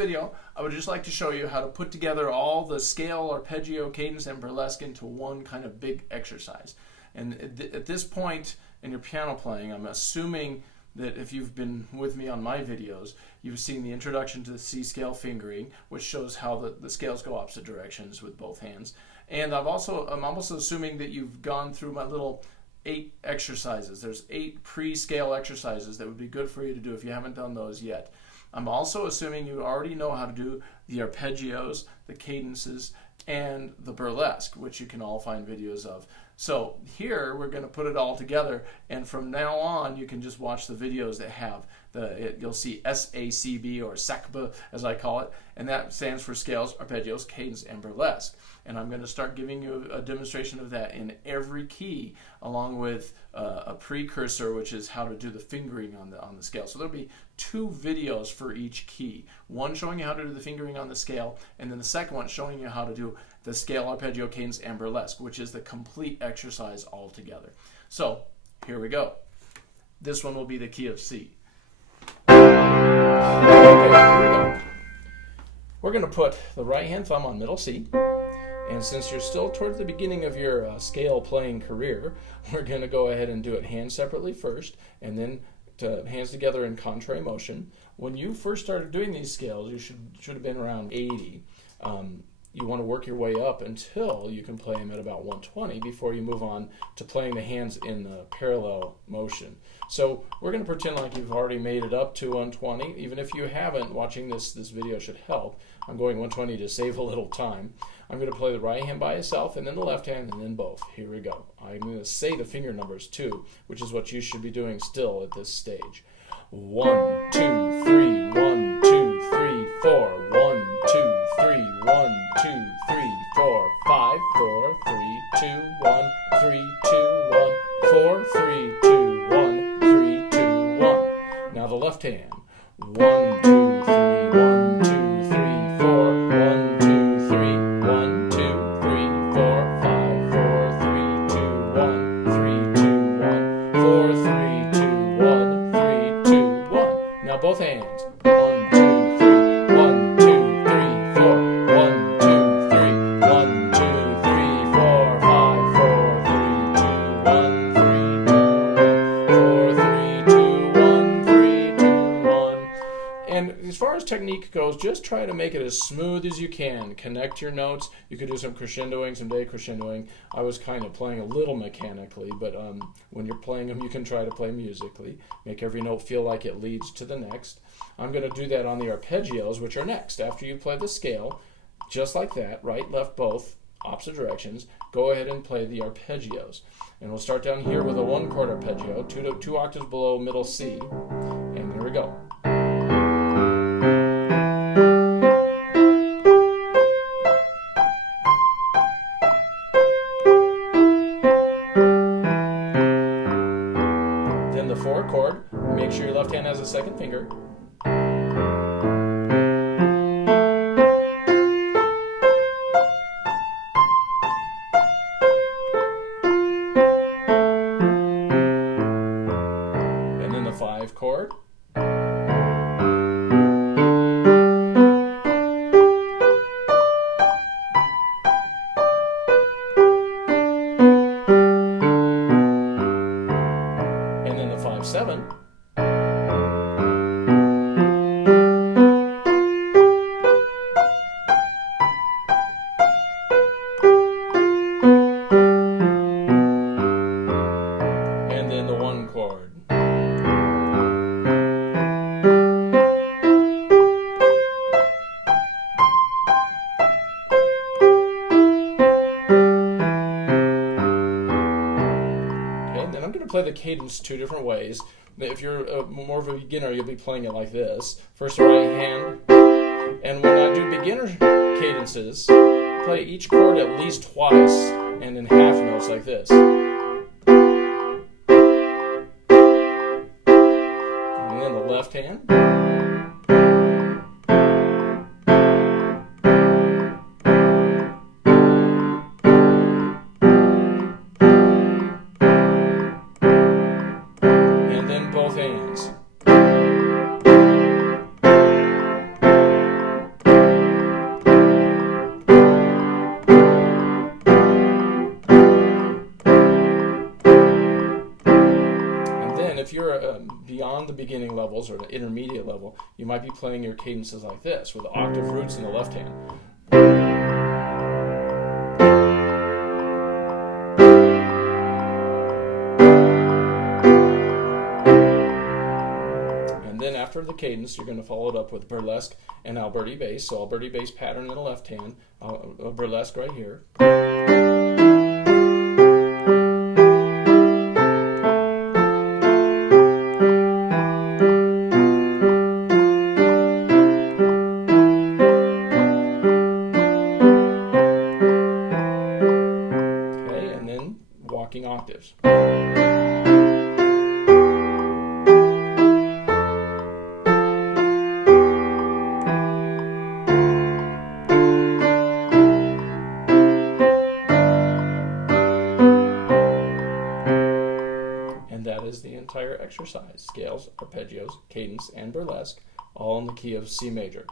video, I would just like to show you how to put together all the scale, arpeggio, cadence, and burlesque into one kind of big exercise. And at this point in your piano playing, I'm assuming that if you've been with me on my videos, you've seen the introduction to the C scale fingering, which shows how the scales go opposite directions with both hands. And I'm also assuming that you've gone through my little 8 exercises. There's 8 pre-scale exercises that would be good for you to do if you haven't done those yet. I'm also assuming you already know how to do the arpeggios, the cadences, and the burlesque, which you can all find videos of. So here we're going to put it all together, and from now on you can just watch the videos that have you'll see SACB, or SACB as I call it, and that stands for scales, arpeggios, cadence, and burlesque. And I'm going to start giving you a demonstration of that in every key, along with a precursor, which is how to do the fingering on the scale. So there'll be 2 videos for each key. One showing you how to do the fingering on the scale, and then the second one showing you how to do the scale, arpeggio, cadence, and burlesque, which is the complete exercise altogether. So here we go. This one will be the key of C. Okay, here we go. We're going to put the right hand thumb on middle C. And since you're still towards the beginning of your scale playing career, we're going to go ahead and do it hands separately first, and then hands together in contrary motion. When you first started doing these scales, you should have been around 80. You want to work your way up until you can play them at about 120 before you move on to playing the hands in the parallel motion. So we're going to pretend like you've already made it up to 120. Even if you haven't, watching this video should help. I'm going 120 to save a little time. I'm going to play the right hand by itself, and then the left hand, and then both. Here we go. I'm going to say the finger numbers too, which is what you should be doing still at this stage. 1, 2, 3, 1, 2, 3, 4, 1, 2, 3, 1, 2, 3, 4, 5, 4, 3, 2, 1, 3, 2, 1, 4, 3, 2, 1, 3, 2, 1. Now the left hand. 1, 2, 3, 1, 2, 3, 4, 1, 2, 3, 1, 2, 3, 4, 5, 4, 3, 2, 1, 3, 2, 1, 4, 3, 2, 1, 3, 2, 1. Now both hands. 1, 2, 3, 1, 2, 3, 4, 1, 2, 3, 1, 2, 3, 4, 5, 4, 3, 2, 1, 3, 2, 1, 4, 3, 2, 1, 3, 2, 1. And as far as technique goes, just try to make it as smooth as you can. Connect your notes. You could do some crescendoing, some decrescendoing. I was kind of playing a little mechanically, but when you're playing them, you can try to play musically. Make every note feel like it leads to the next. I'm going to do that on the arpeggios, which are next. After you play the scale, just like that, right, left, both, opposite directions, go ahead and play the arpeggios. And we'll start down here with a 1-chord arpeggio, 2 octaves below middle C. And here we go. Then the 4 chord, make sure your left hand has a second finger. And then the 5 chord. And then the 5/7. And then the 1 chord. And then I'm going to play the cadence 2 different ways. If you're more of a beginner, you'll be playing it like this. First the right hand, and when I do beginner cadences, play each chord at least twice, and in half notes like this. And then the left hand. And then both hands. if you're beyond the beginning levels or the intermediate level, you might be playing your cadences like this, with the octave roots in the left hand. And then after the cadence, you're going to follow it up with burlesque and Alberti bass. So Alberti bass pattern in the left hand, burlesque right here. Okay, and then walking octaves. And that is the entire exercise. Scales, arpeggios, cadence, and burlesque, all in the key of C major.